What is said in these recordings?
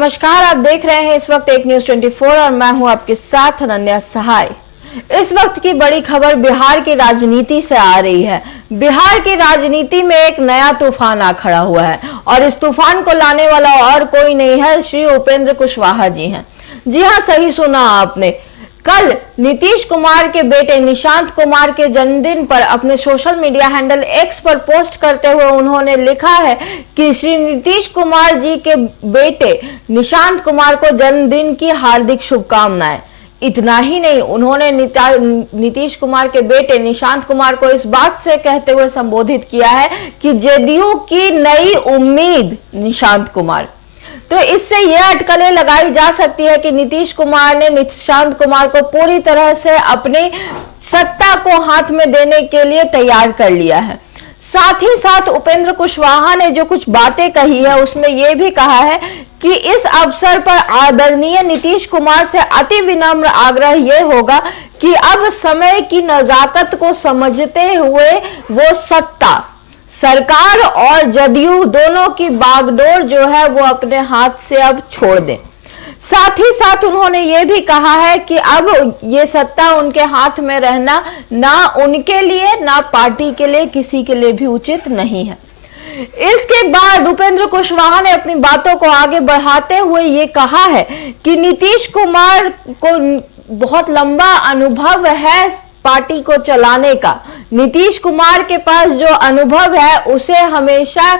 नमस्कार, आप देख रहे हैं इस वक्त एक न्यूज 24 और मैं हूं आपके साथ अनन्या सहाय। इस वक्त की बड़ी खबर बिहार की राजनीति से आ रही है। बिहार की राजनीति में एक नया तूफान आ खड़ा हुआ है और इस तूफान को लाने वाला और कोई नहीं है, श्री उपेंद्र कुशवाहा जी हैं। जी हां, सही सुना आपने। कल नीतीश कुमार के बेटे निशांत कुमार के जन्मदिन पर अपने सोशल मीडिया हैंडल एक्स पर पोस्ट करते हुए उन्होंने लिखा है कि श्री नीतीश कुमार जी के बेटे निशांत कुमार को जन्मदिन की हार्दिक शुभकामनाएं। इतना ही नहीं, उन्होंने नीतीश कुमार के बेटे निशांत कुमार को इस बात से कहते हुए संबोधित किया है कि जेडीयू की नई उम्मीद निशांत कुमार। तो इससे यह अटकलें लगाई जा सकती है कि नीतीश कुमार ने निशांत कुमार को पूरी तरह से अपनी सत्ता को हाथ में देने के लिए तैयार कर लिया है। साथ ही साथ उपेंद्र कुशवाहा ने जो कुछ बातें कही है उसमें यह भी कहा है कि इस अवसर पर आदरणीय नीतीश कुमार से अति विनम्र आग्रह यह होगा कि अब समय की नजाकत को समझते हुए वो सत्ता, सरकार और जदयू दोनों की बागडोर जो है वो अपने हाथ से अब छोड़ दें। साथ ही साथ उन्होंने ये भी कहा है कि अब ये सत्ता उनके हाथ में रहना ना उनके लिए ना पार्टी के लिए किसी के लिए भी उचित नहीं है। इसके बाद उपेंद्र कुशवाहा ने अपनी बातों को आगे बढ़ाते हुए ये कहा है कि नीतीश कुमार को बहुत लंबा अनुभव है पार्टी को चलाने का। नीतीश कुमार के पास जो अनुभव है उसे हमेशा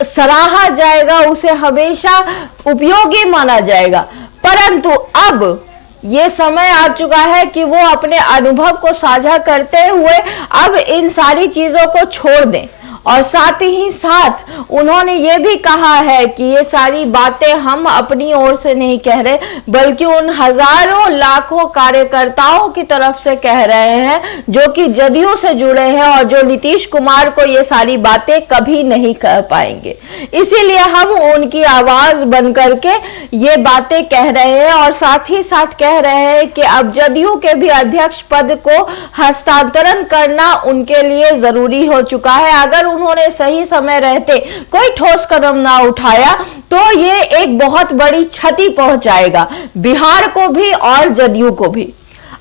सराहा जाएगा, उसे हमेशा उपयोगी माना जाएगा। परंतु अब ये समय आ चुका है कि वो अपने अनुभव को साझा करते हुए अब इन सारी चीजों को छोड़ दें। और साथ ही साथ उन्होंने ये भी कहा है कि ये सारी बातें हम अपनी ओर से नहीं कह रहे बल्कि उन हजारों लाखों कार्यकर्ताओं की तरफ से कह रहे हैं जो कि जदयू से जुड़े हैं और जो नीतीश कुमार को ये सारी बातें कभी नहीं कह पाएंगे। इसीलिए हम उनकी आवाज बन करके ये बातें कह रहे हैं और साथ ही साथ कह रहे हैं कि अब जदयू के भी अध्यक्ष पद को हस्तांतरण करना उनके लिए जरूरी हो चुका है। अगर उन्होंने सही समय रहते कोई ठोस कदम ना उठाया तो ये एक बहुत बड़ी क्षति पहुंचाएगा बिहार को भी और जदयू को भी।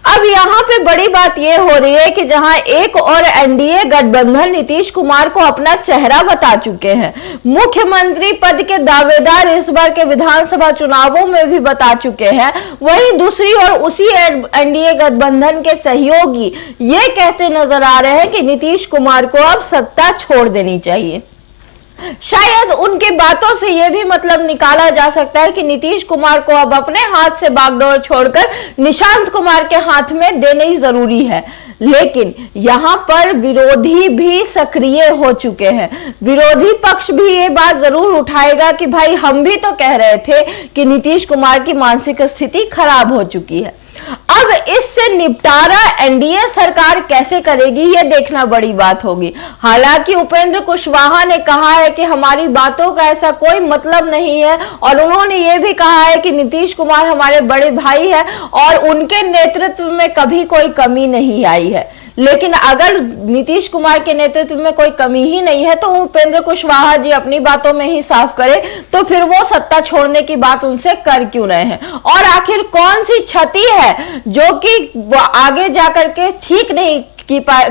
अब यहाँ पे बड़ी बात यह हो रही है कि जहां एक और एनडीए गठबंधन नीतीश कुमार को अपना चेहरा बता चुके हैं, मुख्यमंत्री पद के दावेदार इस बार के विधानसभा चुनावों में भी बता चुके हैं, वहीं दूसरी ओर उसी एनडीए गठबंधन के सहयोगी ये कहते नजर आ रहे हैं कि नीतीश कुमार को अब सत्ता छोड़ देनी चाहिए। शायद उनके बातों से यह भी मतलब निकाला जा सकता है कि नीतीश कुमार को अब अपने हाथ से बागडोर छोड़कर निशांत कुमार के हाथ में देनी जरूरी है। लेकिन यहां पर विरोधी भी सक्रिय हो चुके हैं। विरोधी पक्ष भी ये बात जरूर उठाएगा कि भाई हम भी तो कह रहे थे कि नीतीश कुमार की मानसिक स्थिति खराब हो चुकी है। अब इससे निपटारा एनडीए सरकार कैसे करेगी ये देखना बड़ी बात होगी। हालांकि उपेंद्र कुशवाहा ने कहा है कि हमारी बातों का ऐसा कोई मतलब नहीं है और उन्होंने ये भी कहा है कि नीतीश कुमार हमारे बड़े भाई है और उनके नेतृत्व में कभी कोई कमी नहीं आई है। लेकिन अगर नीतीश कुमार के नेतृत्व में कोई कमी ही नहीं है तो उपेंद्र कुशवाहा जी अपनी बातों में ही साफ करे तो फिर वो सत्ता छोड़ने की बात उनसे कर क्यों रहे हैं। और आखिर कौन सी क्षति है जो कि आगे जाकर के ठीक नहीं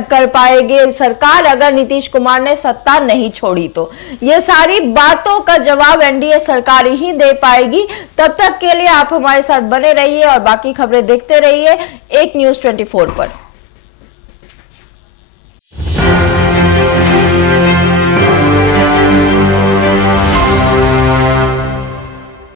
कर पाएगी सरकार अगर नीतीश कुमार ने सत्ता नहीं छोड़ी तो। ये सारी बातों का जवाब एनडीए सरकार ही दे पाएगी। तब तक के लिए आप हमारे साथ बने रहिए और बाकी खबरें देखते रहिए एक न्यूज 24 पर।